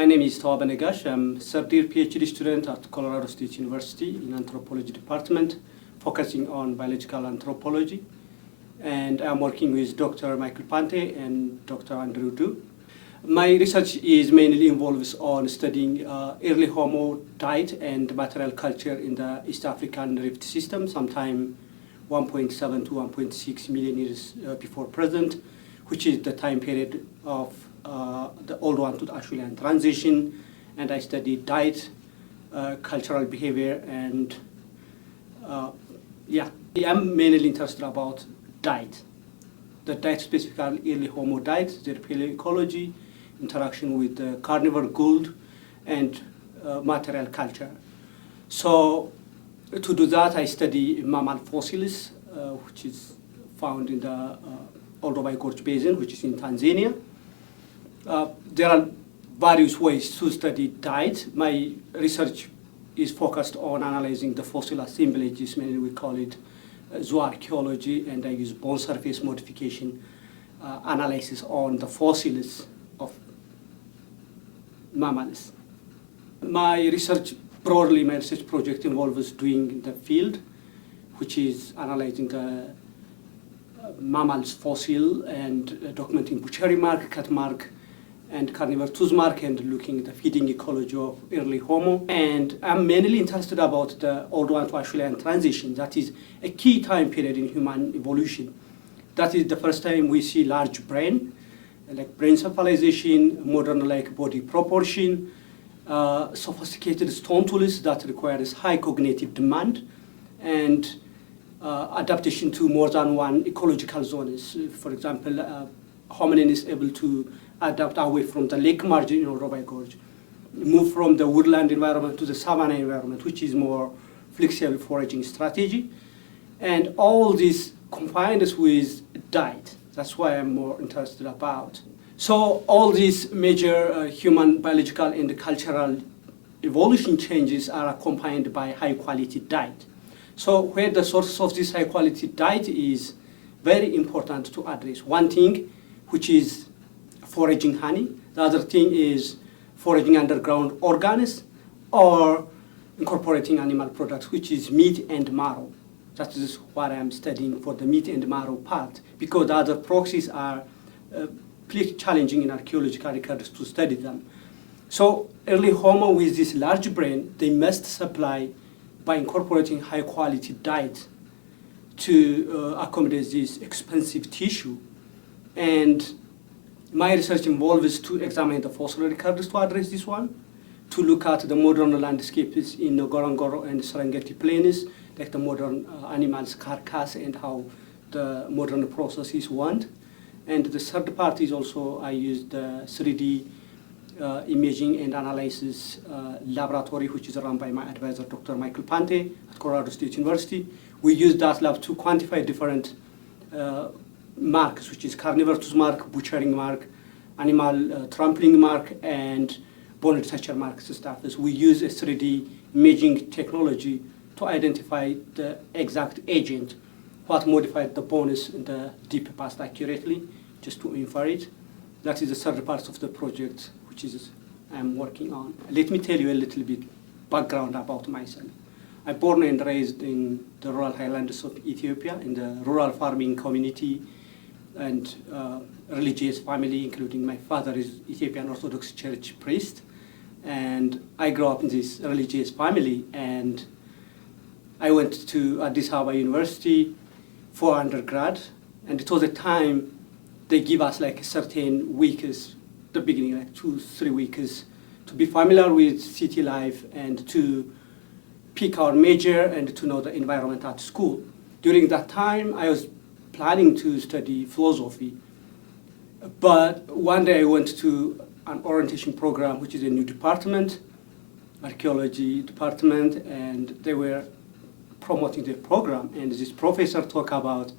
My name is Tewabe Negash. I'm a third-year PhD student at Colorado State University in anthropology department, focusing on biological anthropology. And I'm working with Dr. Michael Pante and Dr. Andrew Du. My research is mainly involves on studying early Homo diet and material culture in the East African Rift system, sometime 1.7 to 1.6 million years before present, which is the time period of the Old One to the Acheulean transition. And I studied diet, cultural behavior, and I'm mainly interested about diet. The diet specifically early Homo diet, their paleoecology, interaction with the carnivore gould, and material culture. So to do that, I study mammal fossils, which is found in the Olduvai Gorge Basin, which is in Tanzania. There are various ways to study diet. My research is focused on analyzing the fossil assemblages, mainly we call it zooarchaeology, and I use bone surface modification analysis on the fossils of mammals. My research project involves doing the field, which is analyzing the mammals fossil and documenting butchery mark, cut mark, and carnivore tooth mark, and looking at the feeding ecology of early Homo. And I'm mainly interested about the Old One to Acheulean transition. That is a key time period in human evolution. That is the first time we see large brain, like brain cephalization, modern like body proportion, sophisticated stone tools that requires high cognitive demand, and adaptation to more than one ecological zones. For example, hominin is able to adapt away from the lake margin in Olduvai Gorge, move from the woodland environment to the savanna environment, which is more flexible foraging strategy. And all this combines with diet. That's why I'm more interested about. So all these major human biological and cultural evolution changes are accompanied by high quality diet. So where the source of this high quality diet is very important to address. One thing, which is foraging honey. The other thing is foraging underground organs or incorporating animal products, which is meat and marrow. That is what I'm studying for the meat and marrow part, because the other proxies are pretty challenging in archaeological records to study them. So early Homo with this large brain, they must supply by incorporating high quality diet to accommodate this expensive tissue. And my research involves to examine the fossil records to address this one, to look at the modern landscapes in Ngorongoro and Serengeti plains, like the modern animals' carcass and how the modern processes went. And the third part is also I used the 3D imaging and analysis laboratory, which is run by my advisor, Dr. Michael Pante at Colorado State University. We used that lab to quantify different marks, which is carnivore tooth mark, butchering mark, animal trampling mark, and bone retoucher marks stuff. We use a 3D imaging technology to identify the exact agent, what modified the bones in the deep past accurately, just to infer it. That is the third part of the project, which is I'm working on. Let me tell you a little bit background about myself. I'm born and raised in the rural highlands of Ethiopia, in the rural farming community and religious family, including my father is Ethiopian Orthodox Church priest. And I grew up in this religious family, and I went to Addis Ababa University for undergrad, and it was a time they give us like a certain weeks, the beginning, like 2-3 weeks, to be familiar with city life and to pick our major and to know the environment at school. During that time, I was planning to study philosophy, but one day I went to an orientation program, which is a new department, archaeology department, and they were promoting the program, and this professor talked about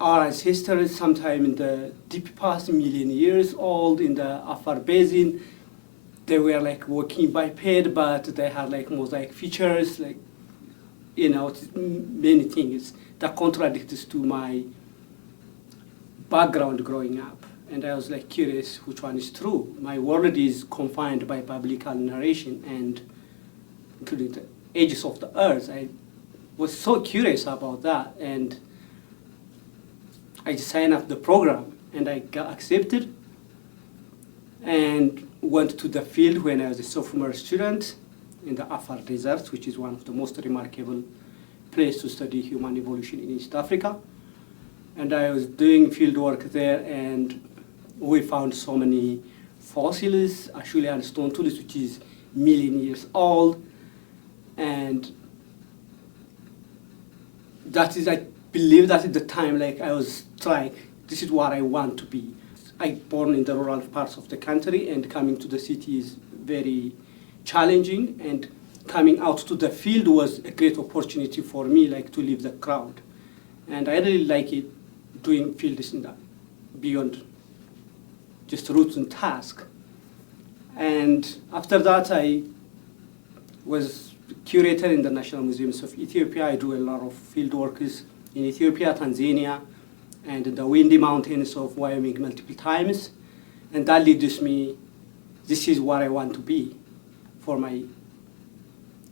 our ancestors sometime in the deep past, million years old, in the Afar Basin. They were like walking biped, but they had like mosaic features, like, you know, many things that contradicts to my background growing up. And I was like curious which one is true. My world is confined by biblical narration and including the ages of the earth. I was so curious about that, and I just signed up the program and I got accepted and went to the field when I was a sophomore student in the Afar Desert, which is one of the most remarkable places to study human evolution in East Africa. And I was doing field work there, and we found so many fossils, actually, and stone tools, which is million years old. And that is, I believe that at the time, like I was trying, this is what I want to be. I born in the rural parts of the country, and coming to the city is very challenging, and coming out to the field was a great opportunity for me, like to leave the crowd. And I really like it, doing fields in that, beyond just routine task. And after that, I was curator in the National Museums of Ethiopia. I do a lot of field works in Ethiopia, Tanzania, and the windy mountains of Wyoming multiple times. And that leads me, this is what I want to be for my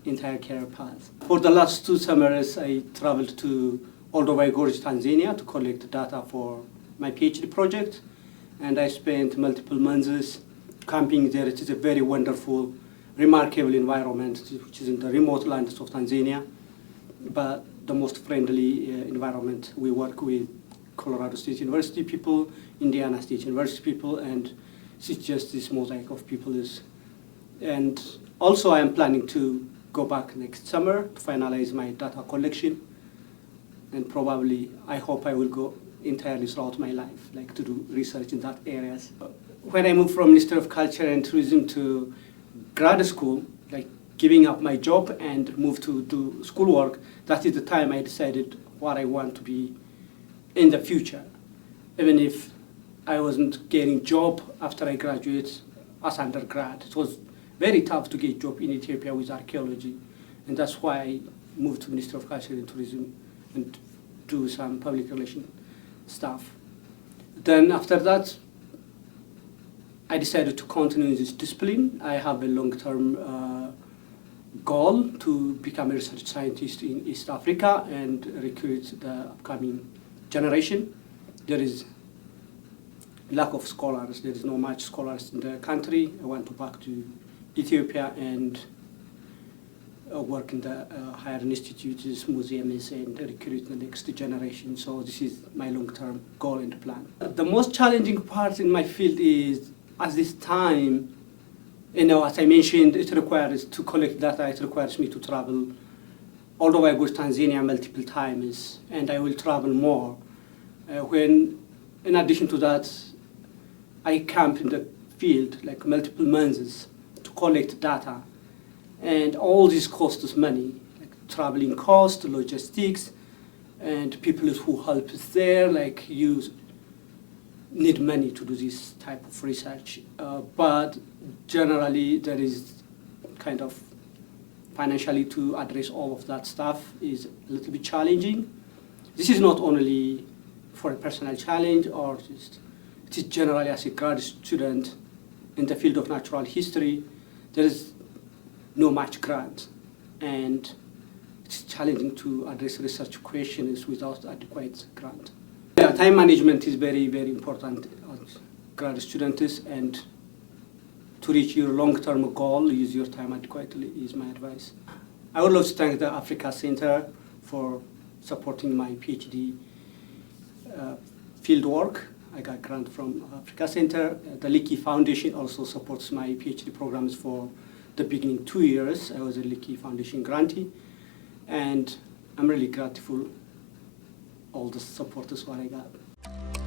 entire career path. For the last 2 summers, I traveled to Olduvai Gorge, Tanzania to collect data for my PhD project. And I spent multiple months camping there. It is a very wonderful, remarkable environment, which is in the remote lands of Tanzania, but the most friendly environment. We work with Colorado State University people, Indiana State University people, and it's just this mosaic of people. And also I am planning to go back next summer to finalize my data collection, and probably I hope I will go entirely throughout my life, like to do research in that areas. When I moved from Ministry of Culture and Tourism to grad school, like giving up my job and moved to do schoolwork, that is the time I decided what I want to be in the future. Even if I wasn't getting job after I graduated as undergrad, it was very tough to get job in Ethiopia with archaeology, and that's why I moved to Ministry of Culture and Tourism and do some public relation stuff. Then after that, I decided to continue in this discipline. I have a long-term goal to become a research scientist in East Africa and recruit the upcoming generation. There is lack of scholars. There is not much scholars in the country. I want to back to Ethiopia and work in the higher institutes, museums, and recruit the next generation. So this is my long-term goal and plan. The most challenging part in my field is, at this time, as I mentioned, it requires to collect data. It requires me to travel all the way to Tanzania multiple times, and I will travel more. When, in addition to that, I camp in the field like multiple months to collect data, and all this costs us money, like traveling cost, logistics, and people who help us there, like you need money to do this type of research. But generally, there is kind of financially to address all of that stuff is a little bit challenging. This is not only for a personal challenge, or just it is generally as a grad student in the field of natural history, there is no much grant, and it's challenging to address research questions without adequate grant. Yeah, time management is very, very important as grad students, and to reach your long-term goal, use your time adequately is my advice. I would love to thank the Africa Center for supporting my PhD field work. I got grant from Africa Center. The Leakey Foundation also supports my PhD programs for the beginning 2 years. I was a Leakey Foundation grantee, and I'm really grateful all the support is what I got.